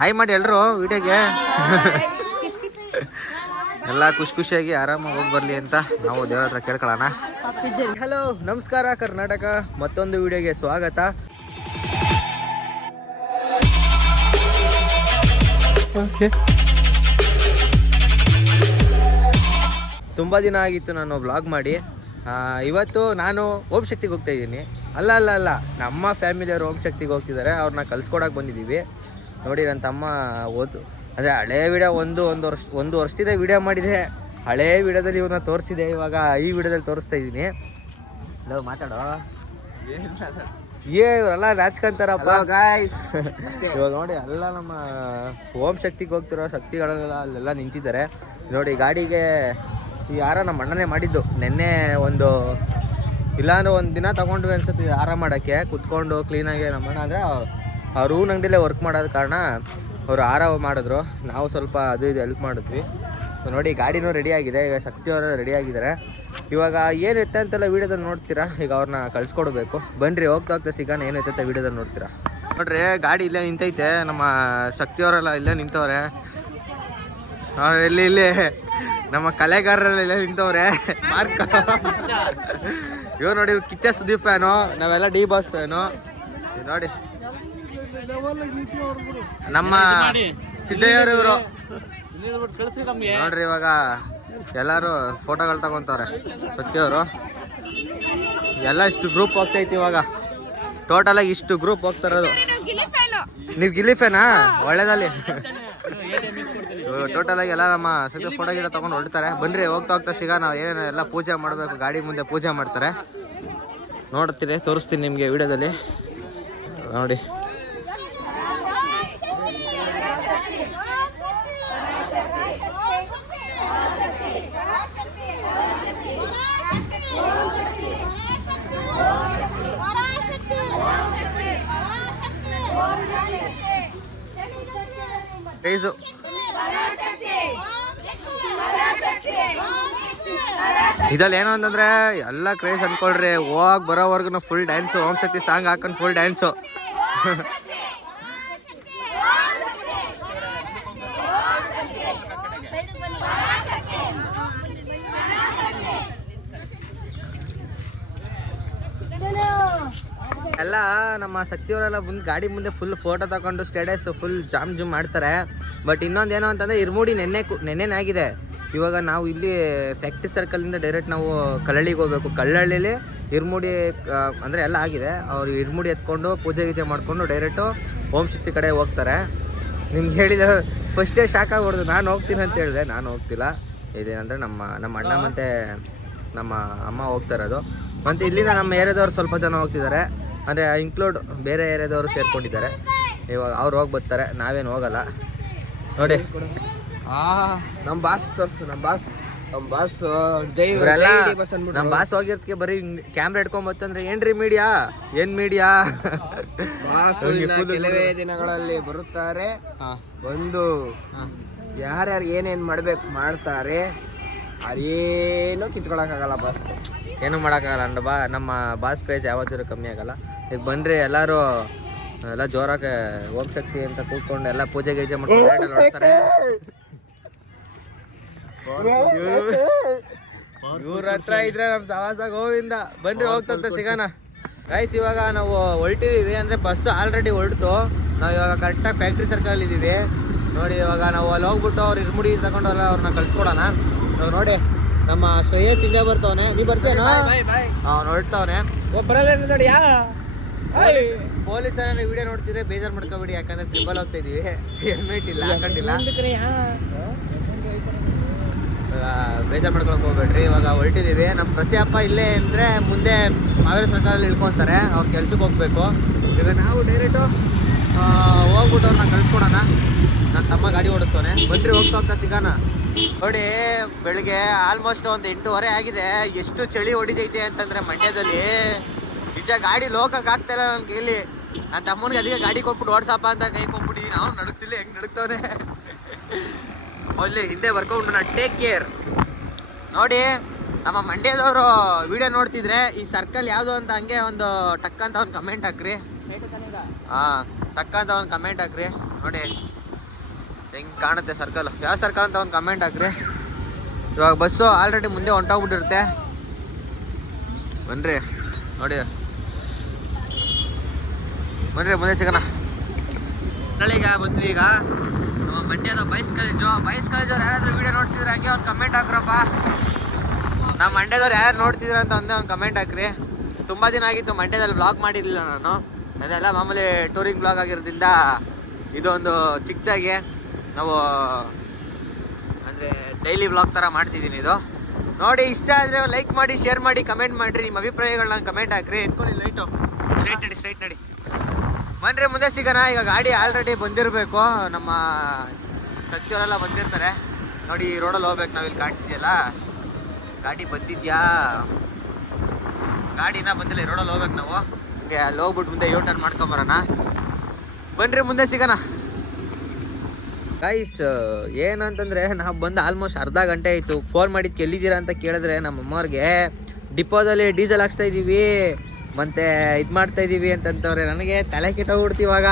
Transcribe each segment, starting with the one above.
Hi ಮಾಡಿ ಎಲ್ರು ವಿಡಿಯೋಗೆ. ಎಲ್ಲ ಖುಷಿ ಖುಷಿಯಾಗಿ ಆರಾಮಾಗಿ ಹೋಗಿ ಬರಲಿ ಅಂತ ನಾವು ದೇವ್ರ ಹತ್ರ ಕೇಳ್ಕೊಳ್ಳೋಣ. ಹಲೋ ನಮಸ್ಕಾರ ಕರ್ನಾಟಕ. ಮತ್ತೊಂದು ವಿಡಿಯೋಗೆ ಸ್ವಾಗತ. ತುಂಬ ದಿನ ಆಗಿತ್ತು ನಾನು ಬ್ಲಾಗ್ ಮಾಡಿ. ಇವತ್ತು ನಾನು ಓಮ್ ಶಕ್ತಿಗೆ ಹೋಗ್ತಾ ಇದ್ದೀನಿ. ಅಲ್ಲ ಅಲ್ಲ ಅಲ್ಲ. ನಮ್ಮ ಫ್ಯಾಮಿಲಿಯವರು ಓಮ್ ಶಕ್ತಿಗೆ ಹೋಗ್ತಿದ್ದಾರೆ. ಅವ್ರನ್ನ ಕಲ್ಸ್ಕೊಡಕ್ಕೆ ಬಂದಿದ್ದೀವಿ. ನೋಡಿ ನನ್ನ ತಮ್ಮ ಓದು. ಅಂದರೆ ಹಳೆ ವಿಡಿಯೋ ಒಂದು ಒಂದು ವರ್ಷ ಒಂದು ವರ್ಷದಿಂದ ವಿಡಿಯೋ ಮಾಡಿದೆ. ಹಳೆ ವಿಡಿಯೋದಲ್ಲಿ ಇವನ್ನ ತೋರಿಸಿದೆ. ಇವಾಗ ಈ ವಿಡಿಯೋದಲ್ಲಿ ತೋರಿಸ್ತಾ ಇದ್ದೀನಿ. ಹಲೋ ಮಾತಾಡೋ? ಏ ಇವರೆಲ್ಲ ನಾಚ್ಕೊಂತಾರಪ್ಪ. ಗಾಯ್ಸ್ ಇವಾಗ ನೋಡಿ ಎಲ್ಲ ನಮ್ಮ ಓಂ ಶಕ್ತಿಗೆ ಹೋಗ್ತಿರೋ ಶಕ್ತಿಗಳೆಲ್ಲ ಅಲ್ಲೆಲ್ಲ ನಿಂತಿದ್ದಾರೆ. ನೋಡಿ ಗಾಡಿಗೆ ಈ ಯಾರ ನಮ್ಮ ಅಣ್ಣನೇ ಮಾಡಿದ್ದು. ನಿನ್ನೆ ಒಂದು ಇಲ್ಲಾಂದ್ರೆ ಒಂದು ದಿನ ತಗೊಂಡ್ವಿ ಅನ್ಸುತ್ತೆ ಆರಾಮ ಮಾಡೋಕ್ಕೆ. ಕುತ್ಕೊಂಡು ಕ್ಲೀನಾಗಿ ನಮ್ಮ ಅಣ್ಣ ಅಂದರೆ ಅವ್ರ ಹೂವಿನ ಅಂಗಡಿಯಲ್ಲೇ ವರ್ಕ್ ಮಾಡೋದ ಕಾರಣ ಅವರು ಹಾರ ಮಾಡಿದ್ರು. ನಾವು ಸ್ವಲ್ಪ ಅದು ಇದು ಹೆಲ್ಪ್ ಮಾಡಿದ್ವಿ. ಸೊ ನೋಡಿ, ಗಾಡಿನೂ ರೆಡಿ ಆಗಿದೆ. ಈಗ ರೆಡಿ ಆಗಿದ್ದಾರೆ ಇವಾಗ ಏನೈತೆ ಅಂತೆಲ್ಲ ವೀಡಿಯೋದಲ್ಲಿ ನೋಡ್ತೀರಾ? ಈಗ ಅವ್ರನ್ನ ಕಳ್ಸ್ಕೊಡ್ಬೇಕು. ಬನ್ನಿರಿ ಹೋಗ್ತಾ ಹೋಗ್ತಾ ಸಿಗೋಣ. ಏನೈತೆ ಅಂತ ವೀಡಿಯೋದಲ್ಲಿ ನೋಡ್ತೀರಾ? ನೋಡ್ರಿ, ಗಾಡಿ ಇಲ್ಲೇ ನಿಂತೈತೆ. ನಮ್ಮ ಶಕ್ತಿಯವರೆಲ್ಲ ಇಲ್ಲೇ ನಿಂತವ್ರೆ. ಅವ್ರು ಇಲ್ಲಿ ಇಲ್ಲಿ. ನಮ್ಮ ಕಲೆಗಾರರೆಲ್ಲ ಇಲ್ಲೇ ನಿಂತವ್ರೆ. ಮಾರ್ಕ ಇವ್ರು ನೋಡಿ ಕಿಚ್ಚ ಸುದೀಪ್ ಫ್ಯಾನು ನಾವೆಲ್ಲ ಡಿ ಬಾಸ್ ಫ್ಯಾನು ನೋಡಿ. ನಮ್ಮ ಸಿದ್ದಯ್ಯವರು ಇವರು. ನೋಡ್ರಿ ಇವಾಗ ಎಲ್ಲರೂ ಫೋಟೋಗಳು ತಗೊಂತವ್ರೆ, ಸತ್ಯವರು. ಎಲ್ಲ ಇಷ್ಟು ಗ್ರೂಪ್ ಹೋಗ್ತೈತಿ ಇವಾಗ. ಟೋಟಲ್ ಆಗಿ ಇಷ್ಟು ಗ್ರೂಪ್ ಹೋಗ್ತಾರದು ನೀವು ಗಿಲಿಫೇನಾ ಒಳ್ಳೇದಲ್ಲಿ. ಟೋಟಲ್ ಆಗಿ ಎಲ್ಲ ನಮ್ಮ ಸದ್ಯ ಫೋಟೋ ಗಿಡ ತಗೊಂಡು ಹೊಡ್ತಾರೆ ಬನ್ರಿ, ಹೋಗ್ತಾ ಹೋಗ್ತಾ ಸಿಗ ನಾವು ಏನೇನು ಎಲ್ಲ ಪೂಜೆ ಮಾಡಬೇಕು, ಗಾಡಿ ಮುಂದೆ ಪೂಜೆ ಮಾಡ್ತಾರೆ. ನೋಡ್ತೀರಿ, ತೋರಿಸ್ತೀನಿ ನಿಮಗೆ ವಿಡಿಯೋದಲ್ಲಿ. ನೋಡಿ. ಪ್ರೈಸು ಇದಲ್ಲಿ ಏನು ಅಂತಂದ್ರೆ, ಎಲ್ಲ ಕ್ರೇಜ್ ಅನ್ಕೊಳ್ರಿ, ಹೋಗ್ ಬರೋವರ್ಗು full dance Om Shakti song ಹಾಕೊಂಡು ಫುಲ್ ಡ್ಯಾನ್ಸು ಎಲ್ಲ ನಮ್ಮ ಶಕ್ತಿಯವರೆಲ್ಲ ಮುಂದೆ ಗಾಡಿ ಮುಂದೆ ಫುಲ್ ಫೋಟೋ ತಗೊಂಡು ಸ್ಟೇಟಸ್ ಫುಲ್ ಜಾಮ್ ಜುಮ್ ಮಾಡ್ತಾರೆ. ಬಟ್ ಇನ್ನೊಂದು ಏನು ಅಂತಂದರೆ ಇರ್ಮೂಡಿ ನೆನ್ನೆ ನೆನ್ನೆನೇ ಆಗಿದೆ. ಇವಾಗ ನಾವು ಇಲ್ಲಿ ಫ್ಯಾಕ್ಟ್ರಿ ಸರ್ಕಲಿಂದ ಡೈರೆಕ್ಟ್ ನಾವು ಕಲ್ಲಳ್ಳಿಗೆ ಹೋಗ್ಬೇಕು. ಕಲ್ಲಳ್ಳಿಲಿ ಇರ್ಮುಡಿ ಅಂದರೆ ಎಲ್ಲ ಆಗಿದೆ. ಅವ್ರು ಇರ್ಮುಡಿ ಎತ್ಕೊಂಡು ಪೂಜೆ ಗೀಜೆ ಮಾಡಿಕೊಂಡು ಡೈರೆಕ್ಟು ಓಂ ಶಕ್ತಿ ಕಡೆ ಹೋಗ್ತಾರೆ. ನಿಮ್ಗೆ ಹೇಳಿದ ಫಸ್ಟೇ ಶಾಕ್ ಆಗ್ಬಿಡ್ದು ನಾನು ಹೋಗ್ತೀನಿ ಅಂತ ಹೇಳಿದೆ. ನಾನು ಹೋಗ್ತಿಲ್ಲ. ಇದೇನಂದರೆ ನಮ್ಮ ನಮ್ಮ ಅಣ್ಣ ಮತ್ತು ನಮ್ಮ ಅಮ್ಮ ಹೋಗ್ತಾ ಇರೋದು. ಮತ್ತು ಇಲ್ಲಿಂದ ನಮ್ಮ ಏರಿಯಾದವ್ರು ಸ್ವಲ್ಪ ಜನ ಹೋಗ್ತಿದ್ದಾರೆ. ಅಂದರೆ ಇನ್ಕ್ಲೂಡ್ ಬೇರೆ ಏರಿಯಾದವರು ಸೇರ್ಕೊಂಡಿದ್ದಾರೆ. ಇವಾಗ ಅವ್ರು ಹೋಗಿ ಬರ್ತಾರೆ ನಾವೇನು ಹೋಗಲ್ಲ. ನೋಡಿ. ಆ. ನಮ್ಮ ಬಾಸ್ ತೋರ್ಸು ನಮ್ಮ ಬಾಸ್ ನಮ್ಮ ಬಾಸ್ ಜೈ ಇವರೆಲ್ಲ ನಮ್ಮ ಬಾಸ್ ಹೋಗಿರ್ತಕ್ಕೆ ಬರೀ ಕ್ಯಾಮ್ರಾ ಇಟ್ಕೊಂಡ್ ಬತ್ತಂದ್ರೆ ಏನ್ರಿ ಮೀಡಿಯಾ ಏನ್ ಮೀಡಿಯಾ ಬಾಸ್ ಕೆಲವೇ ದಿನಗಳಲ್ಲಿ ಬರುತ್ತಾರೆ. ಬಂದು ಯಾರ್ಯಾರು ಏನೇನ್ ಮಾಡ್ಬೇಕು ಮಾಡ್ತಾರೆ. ಅದೇನು ಕಿತ್ಕೊಳಕ್ಕಾಗಲ್ಲ ಬಾಸ್ ಏನು ಮಾಡೋಕ್ಕಾಗಲ್ಲ. ಅಂಡ್ ಬಾ ನಮ್ಮ ಬಾಸ್ ಕ್ರೇಜ್ ಯಾವತ್ತೂ ಕಮ್ಮಿ ಆಗಲ್ಲ. ಈಗ ಬನ್ರಿ ಎಲ್ಲರೂ ಎಲ್ಲ ಜೋರಾಗಿ ಓಂ ಶಕ್ತಿ ಅಂತ ಕೂತ್ಕೊಂಡು ಎಲ್ಲ ಪೂಜೆ ಗೀಜೆ ಮಾಡ್ತಾರೆ ಇವ್ರ ಹತ್ರ ಇದ್ರೆ ನಮ್ ಸವಾಸ ಗೋವಿಂದ. ಬನ್ರಿ ಹೋಗ್ತಂತ ಸಿಗಣ ಗೈಸ್ ಇವಾಗ ನಾವು ಹೊರಟಿದೀವಿ ಅಂದ್ರೆ ಬಸ್ ಆಲ್ರೆಡಿ ಹೊರಡ್ತು ನಾವು ಇವಾಗ ಕರೆಕ್ಟಾಗಿ ಫ್ಯಾಕ್ಟ್ರಿ ಸರ್ಕಲ್ ಇದ್ದೀವಿ. ನೋಡಿ ಇವಾಗ ನಾವು ಅಲ್ಲಿ ಹೋಗ್ಬಿಟ್ಟು ಅವ್ರು ಇರ್ಮುಡಿ ತಗೊಂಡು ಅವ್ರನ್ನ ಕಳ್ಸ್ಕೊಡೋಣ. ನಾವು ನೋಡಿ. ನಮ್ಮ ಶ್ರೇಯಸ್ ಹಿಂದೆ ಬರ್ತವನೆ. ನೀ ಬರ್ತೇನೋ ಅವ್ನು ಹೊರಡ್ತಾವನೆ ಒಬ್ಬರಲ್ಲ ನೋಡಿ ಯಾ? ಪೊಲೀಸ್ ಏನಾದ್ರು ವಿಡಿಯೋ ನೋಡ್ತಿದ್ರೆ ಬೇಜಾರು ಮಾಡ್ಕೋಬೇಡಿ ಯಾಕಂದ್ರೆ ಟ್ರಿಬಲ್ ಹೋಗ್ತಾ ಇದೀವಿ. ಹೆಲ್ಮೆಟ್ ಇಲ್ಲ ಹಾಕೊಂಡಿಲ್ಲ. ಬೇಜಾರು ಮಾಡ್ಕೊಳಕ್ ಹೋಗ್ಬೇಡ್ರಿ ಇವಾಗ ಹೊರಟಿದೀವಿ. ನಮ್ಮ ಪ್ರಸಿಯಪ್ಪ ಇಲ್ಲೇ ಅಂದರೆ ಮುಂದೆ ಮಾವೇರ ಸರ್ಕಾರದಲ್ಲಿ ಇಳ್ಕೊಂತಾರೆ ಅವ್ರ ಕೆಲ್ಸಕ್ಕೆ ಹೋಗ್ಬೇಕು. ಈಗ ನಾವು ಡೈರೆಕ್ಟು ಹೋಗ್ಬಿಟ್ಟು ಅವ್ರನ್ನ ಕಳ್ಸ್ಕೊಡೋಣ. ನನ್ನ ತಮ್ಮ ಗಾಡಿ ಓಡಿಸ್ತಾನೆ ಬನ್ರಿ ಹೋಗ್ತಾ ಹೋಗ್ತಾ ಸಿಗೋಣ. ನೋಡಿ ಬೆಳಿಗ್ಗೆ ಆಲ್ಮೋಸ್ಟ್ ಒಂದು ಎಂಟೂವರೆ ಆಗಿದೆ. ಎಷ್ಟು ಚಳಿ ಹೊಡಿದೈತೆ ಅಂತಂದ್ರೆ ಮಂಡ್ಯದಲ್ಲಿ. ನಿಜ ಗಾಡಿ ಲೋಕಕ್ಕೆ ಆಗ್ತಾ ಇಲ್ಲ ನನ್ಗೆ ಇಲ್ಲಿ. ನನ್ನ ತಮ್ಮನಿಗೆ ಅದಕ್ಕೆ ಗಾಡಿ ಕೊಟ್ಬಿಟ್ಟು ಓಡ್ಸಪ್ಪ ಅಂತ ಕೈ ಕೊಟ್ಬಿಟ್ಟಿದ್ದೀನಿ ನಾವು ನಡುಕ್ತಿಲ್ಲ ಹೆಂಗ್ ನಡುಕ್ತವನೆ ಅಲ್ಲಿ ಹಿಂದೆ ಬರ್ಕೊಂಡು ನಾನು ಟೇಕ್ ಕೇರ್ ನೋಡಿ ನಮ್ಮ ಮಂಡ್ಯದವರು ವಿಡಿಯೋ ನೋಡ್ತಿದ್ರೆ ಈ ಸರ್ಕಲ್ ಯಾವುದು ಅಂತ ಹಂಗೆ ಒಂದು ಟಕ್ ಅಂತ ಒಂದು ಕಮೆಂಟ್ ಹಾಕ್ರಿ. ಹಾಂ ಟಕ್ ಅಂತ ಒಂದು ಕಮೆಂಟ್ ಹಾಕ್ರಿ. ನೋಡಿ. ಹೆಂಗೆ ಕಾಣುತ್ತೆ ಸರ್ಕಲ್ ಯಾವ ಸರ್ಕಲ್ ಅಂತ ಒಂದು ಕಮೆಂಟ್ ಹಾಕ್ರಿ. ಇವಾಗ ಬಸ್ಸು ಆಲ್ರೆಡಿ ಮುಂದೆ ಹೊಂಟೋಗ್ಬಿಟ್ಟಿರುತ್ತೆ. ಬನ್ರಿ, ನೋಡಿ. ಬನ್ರಿ, ಮುಂದೆ ಸಿಗೋಣ. ಈಗ ಬಂದ್ವಿ ಈಗ. ಮಂಡ್ಯದ ಬೈಸ್ ಕಾಲೇಜು ಬೈಸ್ ಕಾಲೇಜವ್ರು ಯಾರಾದರೂ ವೀಡಿಯೋ ನೋಡ್ತಿದ್ರೆ ಹಂಗೆ ಒಂದು ಕಮೆಂಟ್ ಹಾಕ್ರಪ್ಪ. ನಮ್ಮ ಮಂಡ್ಯದವ್ರು ಯಾರು ನೋಡ್ತಿದ್ರು ಅಂತ ಒಂದೇ ಒಂದು ಕಮೆಂಟ್ ಹಾಕ್ರಿ. ತುಂಬ ದಿನ ಆಗಿತ್ತು, ಮಂಡ್ಯದಲ್ಲಿ ಬ್ಲಾಗ್ ಮಾಡಿರಲಿಲ್ಲ ನಾನು. ಅದೆಲ್ಲ ಮಾಮೂಲಿ ಟೂರಿಂಗ್ ಬ್ಲಾಗ್ ಆಗಿರೋದ್ರಿಂದ ಇದೊಂದು ಚಿಕ್ಕದಾಗಿ. ನಾವು, ಅಂದರೆ ಡೈಲಿ ಬ್ಲಾಗ್ ಥರ ಮಾಡ್ತಿದ್ದೀನಿ ಇದು. ನೋಡಿ, ಇಷ್ಟ ಆದರೆ ಲೈಕ್ ಮಾಡಿ ಶೇರ್ ಮಾಡಿ ಕಮೆಂಟ್ ಮಾಡಿರಿ. ನಿಮ್ಮ ಅಭಿಪ್ರಾಯಗಳನ್ನ ಕಮೆಂಟ್ ಹಾಕ್ರಿ. ಎತ್ಕೊಳ್ಳಿ ಲೈಟು ಸ್ಟ್ರೈಟ್ ನಡಿ ಸ್ಟ್ರೈಟ್ ನಡಿ. ಬನ್ರಿ ಮುಂದೆ ಸಿಗೋಣ. ಈಗ ಗಾಡಿ ಆಲ್ರೆಡಿ ಬಂದಿರಬೇಕು. ನಮ್ಮ ಸತ್ಯವರೆಲ್ಲ ಬಂದಿರ್ತಾರೆ. ನೋಡಿ, ಈ ರೋಡಲ್ಲಿ ಹೋಗ್ಬೇಕು ನಾವಿಲ್ಲಿ ಕಾಣ್ತಿದ್ಯಲ್ಲ ಗಾಡಿ ಬಂದಿದ್ಯಾ? ಗಾಡಿನ ಬಂದಿಲ್ಲ ರೋಡಲ್ಲಿ ಹೋಗ್ಬೇಕು ನಾವು. ಅಲ್ಲಿ ಹೋಗ್ಬಿಟ್ಟು ಮುಂದೆ ಯೂ ಟರ್ನ್ ಮಾಡ್ಕೊಂಬರೋಣ ಬನ್ರಿ ಮುಂದೆ ಸಿಗೋಣ. ಗೈಸ್ ಏನಂತಂದ್ರೆ ನಾವು ಬಂದು ಆಲ್ಮೋಸ್ಟ್ ಅರ್ಧ ಗಂಟೆ ಆಯಿತು. ಫೋನ್ ಮಾಡಿದ್ಕೆ ಎಲ್ಲಿದ್ದೀರಾ ಅಂತ ಕೇಳಿದ್ರೆ ನಮ್ಮ ಅಮ್ಮವ್ರಿಗೆ ಡಿಪೋದಲ್ಲಿ ಡೀಸೆಲ್ ಹಾಕ್ಸ್ತಾ ಇದ್ದೀವಿ ಮತ್ತೆ ಇದು ಮಾಡ್ತಾ ಇದ್ದೀವಿ ಅಂತಂತವ್ರೆ. ನನಗೆ ತಲೆ ಇವಾಗ.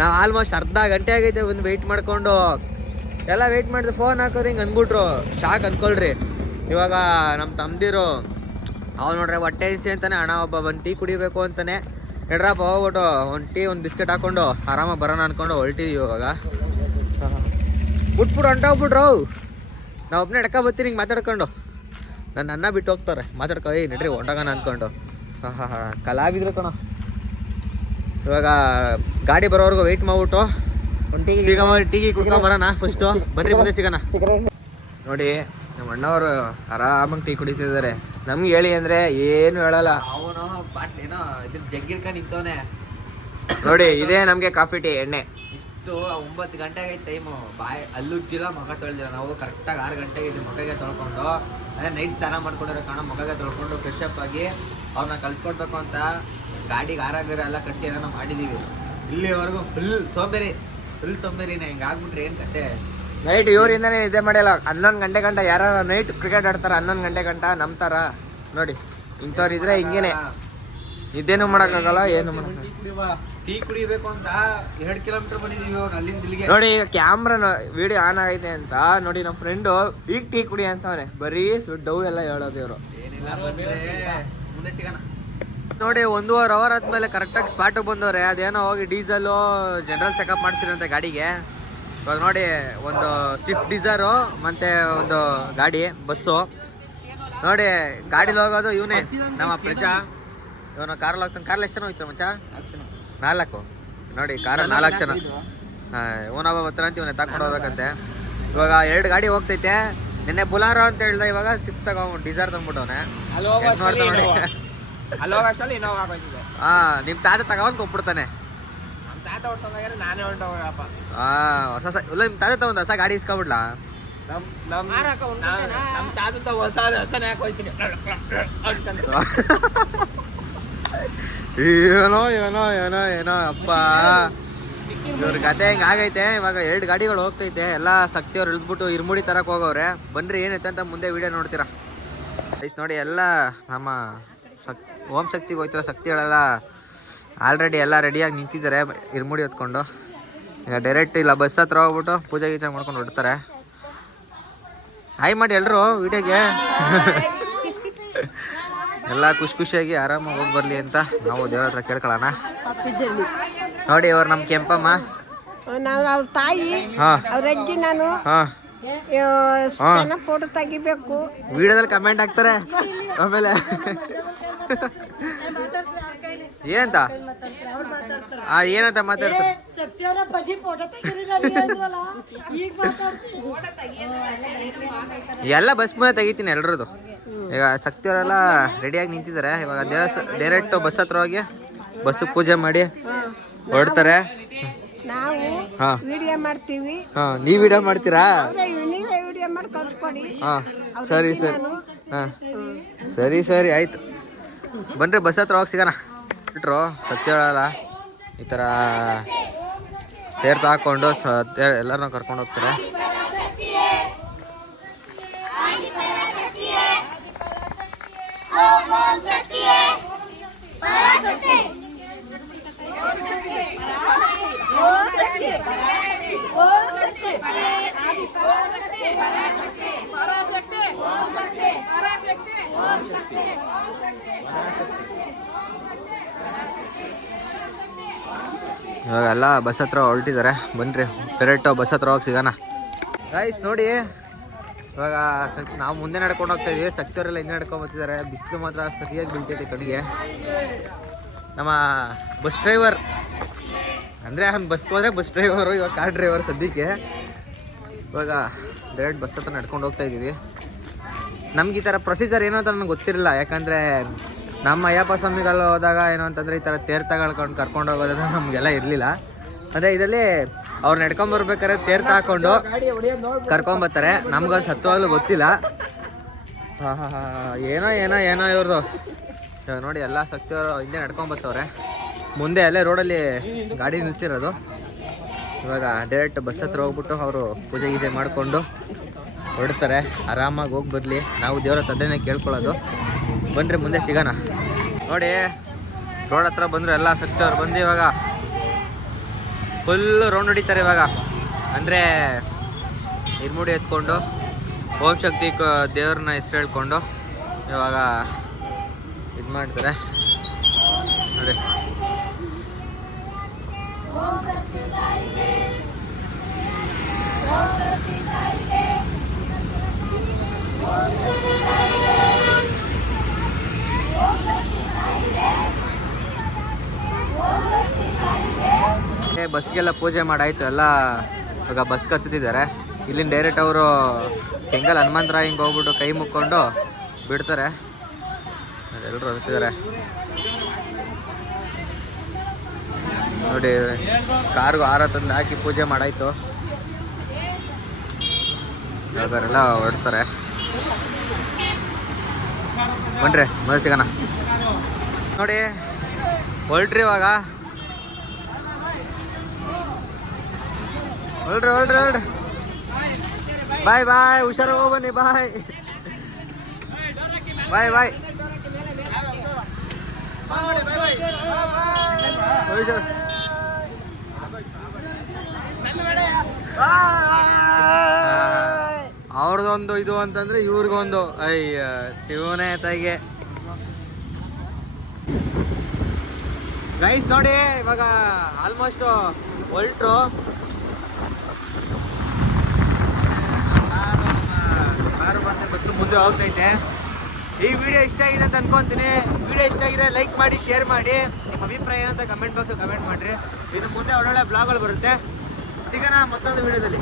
ನಾವು ಆಲ್ಮೋಸ್ಟ್ ಅರ್ಧ ಗಂಟೆ ಆಗೈತೆ ಬಂದು ವೆಯ್ಟ್ ಮಾಡಿಕೊಂಡು. ಎಲ್ಲ ವೆಯ್ಟ್ ಮಾಡಿದ್ರೆ ಫೋನ್ ಹಾಕೋದು ಹಿಂಗೆ ಅಂದ್ಬಿಟ್ರು. ಶಾಕ್ ಅಂದ್ಕೊಳ್ರಿ ಇವಾಗ ನಮ್ಮ ತಮ್ಮದಿರು ಅವ್ನು ನೋಡ್ರೆ ಹೊಟ್ಟೆ ಇಸಿ ಅಂತಾನೆ, ಅಣ್ಣ ಒಬ್ಬ ಒಂದು ಟೀ ಕುಡಿಬೇಕು ಅಂತಾನೆ. ಎಡ್ರಪ್ಪ ಹೋಗ್ಬಿಟ್ಟು ಒಂದು ಟೀ, ಒಂದು ಬಿಸ್ಕೆಟ್ ಹಾಕೊಂಡು ಆರಾಮಾಗಿ ಬರೋಣ ಅಂದ್ಕೊಂಡು ಹೊರಟಿದೀವಿ ಇವಾಗ. ಬಿಟ್ಬಿಟ್ಟು ಹೊಂಟೋಗ್ಬಿಟ್ರು ನಾವು ಒಬ್ಬನೇ ಎಡ್ಕ ಬರ್ತೀನಿ ಹಿಂಗೆ ಮಾತಾಡ್ಕೊಂಡು. ನನ್ನ ಅನ್ನ ಬಿಟ್ಟು ಹೋಗ್ತಾರೆ. ಮಾತಾಡ್ಕೊ ಏಯ್ ನಡ್ರಿ ಹೊಂಟೋಗೋಣ ಅಂದ್ಕೊಂಡು ಹಾಂ ಹಾಂ ಹಾಂ ಕಲಾವಿದ್ರು ಕಣ. ಇವಾಗ ಗಾಡಿ ಬರೋವರೆಗೂ ವೆಯ್ಟ್ ಮಾಡ್ಬಿಟ್ಟು ಸಿಗಮ್ಮ ಟೀಗಿ ಕುಡ್ಕೊಂಬರೋಣ ಫಸ್ಟು ಬನ್ರಿ ಮುಂದೆ ಸಿಗೋಣ. ನೋಡಿ ನಮ್ಮ ಅಣ್ಣವರು ಆರಾಮಾಗಿ ಟೀ ಕುಡಿತಿದ್ದಾರೆ. ನಮ್ಗೆ ಹೇಳಿ ಅಂದ್ರೆ ಏನು ಹೇಳಲ್ಲ. ಅವನು ಬಟ್ ಏನೋ ಇದ್ರ ಜಗ್ಗಿರ್ಕ ನಿಂತವನೆ. ನೋಡಿ ಇದೇ ನಮಗೆ ಕಾಫಿ ಟೀ ಎಣ್ಣೆ. ಇಷ್ಟು ಒಂಬತ್ತು ಗಂಟೆಗೆ ಟೈಮು ಬಾಯ್ ಅಲ್ಲುಜ್ಜಿಲ್ಲ ಮಗ ತೊಳೆದಿಲ್ಲ. ನಾವು ಕರೆಕ್ಟಾಗಿ ಆರು ಗಂಟೆಗೆ ಇದು ಮಗಗೆ ತೊಳ್ಕೊಂಡು ಅದೇ ನೈಟ್ ಸ್ನಾನ ಮಾಡ್ಕೊಂಡಿರೋ ಕಾರಣ ಮಗಗೆ ತೊಳ್ಕೊಂಡು ಫ್ರೆಶಪ್ ಆಗಿ ಅವ್ರನ್ನ ಕಲ್ಸ್ಕೊಡ್ಬೇಕು ಅಂತ ಗಾಡಿಗೆ ಆರಾಗಿರ ಎಲ್ಲ ಕಟ್ಟಿ ಏನೋ ಮಾಡಿದ್ದೀವಿ ಇಲ್ಲಿವರೆಗೂ ಫುಲ್ ಸೋಂಬೇರಿ ಫುಲ್ ಸೋಂಬೇರಿನೇ. ಹಿಂಗೆ ಆಗ್ಬಿಟ್ರೆ ಏನು ಕತೆ? ನೈಟ್ ಇವರಿಂದನೇ ಇದೇ ಮಾಡಿಲ್ಲ. ಹನ್ನೊಂದು ಗಂಟೆ ಗಂಟ ಯಾರು ನೈಟ್ ಕ್ರಿಕೆಟ್ ಆಡ್ತಾರೆ ಹನ್ನೊಂದು ಗಂಟೆ ಗಂಟ ನಮ್ಮ ಥರ. ನೋಡಿ ಇಂಥವ್ರು ಇದ್ರೆ ಹಿಂಗೇನೆ. ಇದೇನು ಮಾಡೋಕ್ಕಾಗಲ್ಲ ಏನು ಮಾಡಕ್ಕ ಟೀ ಕುಡಿಬೇಕು ಅಂತ ಎರಡು ಕಿಲೋಮೀಟರ್ ಬಂದಿದೀವಿ ಇವಾಗ ಅಲ್ಲಿಂದ ಇಲ್ಲಿಗೆ. ನೋಡಿ ಈಗ ಕ್ಯಾಮ್ರಾ ವಿಡಿಯೋ ಆನ್ ಆಗೈತೆ ಅಂತ. ನೋಡಿ ನಮ್ಮ ಫ್ರೆಂಡು ಈಗ ಟೀ ಕುಡಿ ಅಂತವನೆ. ಬರೀ ಡೌ ಎಲ್ಲ ಹೇಳೋದು ಇವರು. ಮುಂದೆ ಸಿಗೋಣ. ನೋಡಿ ಒಂದೂವರೆ ಅವರ್ ಆದ್ಮೇಲೆ ಕರೆಕ್ಟಾಗಿ ಸ್ಪಾಟಿಗೆ ಬಂದವ್ರೆ. ಅದೇನೋ ಹೋಗಿ ಡೀಸೆಲು ಜನರಲ್ ಚೆಕಪ್ ಮಾಡ್ತೀರಂತೆ ಗಾಡಿಗೆ. ಇವಾಗ ನೋಡಿ ಒಂದು ಸ್ವಿಫ್ಟ್ ಡಿಸೈರು ಮತ್ತೆ ಒಂದು ಗಾಡಿ ಬಸ್ಸು ನೋಡಿ ಗಾಡಿಲಿ ಹೋಗೋದು ಇವನೇ ನಮ್ಮ ಪ್ರಜಾ. ಇವನು ಕಾರಲ್ಲಿ ಹೋಗ್ತಾನೆ. ಕಾರಲ್ಲಿ ಎಷ್ಟು ಜನ ಹೋಗ್ತಾರೆ ಮಚ್ಚ? ನಾಲ್ಕು. ನೋಡಿ ಕಾರ ನಾಲ್ಕು ಜನ. ಹಾಂ ಹತ್ರ ಅಂತ ಇವನ್ನ ತಗೊಂಡು ಹೋಗ್ಬೇಕಂತೆ. ಇವಾಗ ಎರಡು ಗಾಡಿ ಹೋಗ್ತೈತೆ. ನಿನ್ನೆ ಬುಲಾರೋ ಅಂತ ಹೇಳ್ದ ಇವಾಗ ಸಿಪ್ ತಗೊಂಡು ಡಿಸೈರ್ ತಂದ್ಬಿಟ್ಟವನೆ ಹಾ ನಿಮ್ ತಾತ ತಗೊಂಡ್ ಕೊಟ್ಬಿಡ್ತಾನೆ. ಹೊಸ ಇಲ್ಲ ನಿಮ್ ತಾತ ತಗೊಂಡ್ ಹೊಸ ಗಾಡಿ ಇಸ್ಕೊಬಿಡ್ಲಾ? ಏನೋ ಏನೋ ಏನೋ ಏನೋ, ಅಪ್ಪ. ಇವ್ರ ಕತೆ ಹಿಂಗ ಆಗೈತೆ, ಇವಾಗ ಎರಡು ಗಾಡಿಗಳು ಹೋಗ್ತೈತೆ, ಎಲ್ಲ ಶಕ್ತಿಯವ್ರು ಇಳಿದ್ಬಿಟ್ಟು ಇರ್ಮುಡಿ ತರಕ್ ಹೋಗವ್ರೆ. ಬನ್ರಿ ಏನೈತೆ ಅಂತ ಮುಂದೆ ವಿಡಿಯೋ ನೋಡ್ತೀರಾ? ಐಸ್ ನೋಡಿ, ಎಲ್ಲ ನಮ್ಮ ಸಕ್ ಓಂ ಶಕ್ತಿಗೆ ಹೋಗ್ತಿರೋ ಶಕ್ತಿಗಳೆಲ್ಲ ಆಲ್ರೆಡಿ ಎಲ್ಲ ರೆಡಿಯಾಗಿ ನಿಂತಿದ್ದಾರೆ, ಇರ್ಮುಡಿ ಹೊತ್ಕೊಂಡು. ಈಗ ಡೈರೆಕ್ಟ್ ಇಲ್ಲ ಬಸ್ ಹತ್ರ ಹೋಗ್ಬಿಟ್ಟು ಪೂಜೆ ಗೀಜೆ ಮಾಡ್ಕೊಂಡು ಹೊಡ್ತಾರೆ ಹಾಯ್ ಮಾಡಿ ಎಲ್ರು ವಿಡಿಯೋಗೆ ಎಲ್ಲ ಖುಷಿ ಖುಷಿಯಾಗಿ ಆರಾಮಾಗಿ ಹೋಗಿ ಬರಲಿ ಅಂತ ನಾವು ದೇವ್ರ ಹತ್ರ ಕೇಳ್ಕೊಳ್ಳೋಣ. ನೋಡಿ ಅವ್ರು ನಮ್ಮ ಕೆಂಪಮ್ಮ. ನಾವು ಅವ್ರ ತಾಯಿ ಅವ್ರ ಅಜ್ಜಿ ನಾನು. ಫೋಟೋ ತೆಗಿಬೇಕು. ವಿಡಿಯೋದಲ್ಲಿ ಕಮೆಂಟ್ ಹಾಕ್ತಾರೆ. ಆಮೇಲೆ. ಏನಂತ ಆ ಏನಂತ ಮಾತಾಡ್ತಾರೆ? ಸತ್ಯವರ ಬಗ್ಗೆ ಫೋಟೋ ಎಲ್ಲ ಬಸ್ ಮೇಲೆ ತೆಗಿತೀನಿ ಎಲ್ರದ್ದು. ಈಗ ಶಕ್ತಿಯವರೆಲ್ಲ ರೆಡಿಯಾಗಿ ನಿಂತಿದ್ದಾರೆ. ಇವಾಗ ದೇವಸ್ಥ ಡೈರೆಕ್ಟ್ ಬಸ್ ಹತ್ರ ಹೋಗಿ ಬಸ್ ಪೂಜೆ ಮಾಡಿ ಹೊರಡ್ತಾರೆ. ನಾವು ಹಾಂ. ವಿಡಿಯೋ ಮಾಡ್ತೀವಿ. ಹಾಂ ನೀವು ವಿಡಿಯೋ ಮಾಡ್ತೀರಾ? ಅವ್ರೇ ನೀವೇ ವಿಡಿಯೋ ಮಾಡಿ ಕಳ್ಸ್ಕೊಡಿ. ಹಾಂ ಸರಿ ಸರಿ. ಹಾಂ. ಸರಿ ಸರಿ ಆಯ್ತು. ಬನ್ರಿ ಬಸ್ ಹತ್ರ ಹೋಗಿ ಸಿಗೋಣ. ಬಿಟ್ರು ಸತ್ಯ ಹೇಳಲ್ಲ. ಈ ಥರ ತೀರ್ಥ ಹಾಕ್ಕೊಂಡು ಸತ್ಯ ಎಲ್ಲರನ್ನೂ ಕರ್ಕೊಂಡು ಹೋಗ್ತಾರೆ. ಪರಾಶಕ್ತಿ. ಇವಾಗ ಎಲ್ಲ ಬಸ್ ಹತ್ರ ಹೊರಟಿದ್ದಾರೆ. ಬನ್ರಿ ಡೈರೆಕ್ಟ್ ಬಸ್ ಹತ್ರ ಹೋಗಿ ಸಿಗೋಣ. ರೈಸ್ ನೋಡಿ, ಇವಾಗ ನಾವು ಮುಂದೆ ನಡ್ಕೊಂಡು ಹೋಗ್ತಾ ಇದೀವಿ. ಸಕ್ತವರೆಲ್ಲ ಹಿಂದೆ ನಡ್ಕೊಂಡು ಬರ್ತಿದ್ದಾರೆ. ಬಿಸಿಲು ಮಾತ್ರ ಸರಿಯಾಗಿ ಬೀಳ್ತೈತೆ ಕಡೆಗೆ ನಮ್ಮ ಬಸ್ ಡ್ರೈವರ್ ಅಂದರೆ ಅವ್ನು ಬಸ್ಗೆ ಹೋದ್ರೆ ಬಸ್ ಡ್ರೈವರು ಇವಾಗ ಕಾರ್ ಡ್ರೈವರ್ ಸದ್ಯಕ್ಕೆ. ಇವಾಗ ಡೈರೆಕ್ಟ್ ಬಸ್ ಹತ್ರ ನಡ್ಕೊಂಡು ಹೋಗ್ತಾ ಇದ್ದೀವಿ. ನಮ್ಗೆ ಈ ಥರ ಪ್ರೊಸೀಜರ್ ಏನು ಅಂತ ನನಗೆ ಗೊತ್ತಿರಲಿಲ್ಲ ಯಾಕಂದರೆ ನಮ್ಮ ಅಯ್ಯಪ್ಪ ಸ್ವಾಮಿಗಳು ಹೋದಾಗ ಏನು ಅಂತಂದರೆ ಈ ಥರ ತಗೊಳ್ಕೊಂಡು ಕರ್ಕೊಂಡು ಹೋಗೋದು ನಮಗೆಲ್ಲ ಇರಲಿಲ್ಲ. ಅಂದರೆ ಇದರಲ್ಲಿ ಅವ್ರು ನಡ್ಕೊಂಬರ್ಬೇಕಾದ್ರೆ ತೇರ್ತ ಹಾಕೊಂಡು ಕರ್ಕೊಂಬರ್ತಾರೆ ನಮ್ಗೊಂದು ಸತ್ವಾಗ್ಲೂ ಗೊತ್ತಿಲ್ಲ. ಹಾಂ ಹಾಂ ಹಾಂ ಏನೋ ಏನೋ ಏನೋ ಇವ್ರದ್ದು ನೋಡಿ ಎಲ್ಲ ಸಕ್ತಿಯವರು ಹಿಂದೆ ನಡ್ಕೊಂಬರ್ತವ್ರೆ ಮುಂದೆ ಅಲ್ಲೇ ರೋಡಲ್ಲಿ ಗಾಡಿ ನಿಲ್ಸಿರೋದು. ಇವಾಗ ಡೈರೆಕ್ಟ್ ಬಸ್ ಹತ್ರ ಹೋಗ್ಬಿಟ್ಟು ಅವರು ಪೂಜೆ ಗೀಜೆ ಮಾಡಿಕೊಂಡು ಹೊರಡ್ತಾರೆ. ಆರಾಮಾಗಿ ಹೋಗಿ ಬರಲಿ. ನಾವು ದೇವರ ತಂದೆನೇ ಕೇಳ್ಕೊಳ್ಳೋದು. ಬನ್ರಿ ಮುಂದೆ ಸಿಗೋಣ. ನೋಡಿ, ರೋಡ್ ಹತ್ರ ಬಂದರು ಎಲ್ಲ ಸಕ್ತವ್ರು ಬಂದು ಇವಾಗ ಫುಲ್ಲು ರೌಂಡ್ ಹೊಡಿತಾರೆ ಇವಾಗ. ಅಂದರೆ ಇರ್ಮುಡಿ ಎತ್ಕೊಂಡು, ಓಂ ಶಕ್ತಿ ದೇವ್ರನ್ನ ಹೆಸರು ಹೇಳ್ಕೊಂಡು ಇವಾಗ ಇದು ಮಾಡ್ತಾರೆ ನೋಡಿ ಏ, ಬಸ್ಗೆಲ್ಲ ಪೂಜೆ ಮಾಡಾಯಿತು, ಎಲ್ಲ ಇವಾಗ ಬಸ್ ಕತ್ತಿದ್ದಾರೆ. ಇಲ್ಲಿಂದ ಡೈರೆಕ್ಟ್ ಅವರು ಕೆಂಗಲ್ ಹನುಮಂತರಾಯ ಹಿಂಗೆ ಹೋಗ್ಬಿಟ್ಟು ಕೈ ಮುಕ್ಕೊಂಡು ಬಿಡ್ತಾರೆ. ಎಲ್ಲರೂ ಹೋಗ್ತಿದ್ದಾರೆ. ನೋಡಿ ಕಾರ್ಗೂ ಆರ ತಂದು ಹಾಕಿ ಪೂಜೆ ಮಾಡಾಯಿತು. ಎಲ್ಲ ಹೊಡ್ತಾರೆ ಬನ್ರಿ ಮೊದಲು ಸಿಗೋಣ. ನೋಡಿ ಹೊರಟ್ರಿ ಇವಾಗ ಹೊರಡ್ರಿ ಹೊಳ್ರಿ ಹೊಳ್ರಿ ಬಾಯ್ ಬಾಯ್, ಹುಷಾರಾಗಿ ಹೋಗ್ಬನ್ನಿ ಬಾಯ್. ಬಾಯ್ ಬಾಯ್. ಅವ್ರದೊಂದು ಇದು ಅಂತಂದ್ರೆ ಇವ್ರಿಗೊಂದು. ಅಯ್ಯ, ಶಿವನೇ ತಾಯಿಗೆ. ಗೈಸ್ ನೋಡಿ, ಇವಾಗ ಆಲ್ಮೋಸ್ಟ್ ಹೊಲ್ಟ್ರು ಕಾರು ಬಂದು ಬಸ್ಸು ಮುಂದೆ ಹೋಗ್ತೈತೆ. ಈ ವಿಡಿಯೋ ಇಷ್ಟ ಆಗಿದೆ ಅಂತ ಅನ್ಕೊಂತೀನಿ. ವಿಡಿಯೋ ಇಷ್ಟ ಆಗಿದ್ರೆ ಲೈಕ್ ಮಾಡಿ ಶೇರ್ ಮಾಡಿ. ನಿಮ್ಮ ಅಭಿಪ್ರಾಯ ಏನಂತ ಕಮೆಂಟ್ ಬಾಕ್ಸ್ ಕಮೆಂಟ್ ಮಾಡಿರಿ. ಇನ್ನು ಮುಂದೆ ಒಳ್ಳೊಳ್ಳೆ ಬ್ಲಾಗ್ಗಳು ಬರುತ್ತೆ. ಸಿಗೋಣ ಮತ್ತೊಂದು ವಿಡಿಯೋದಲ್ಲಿ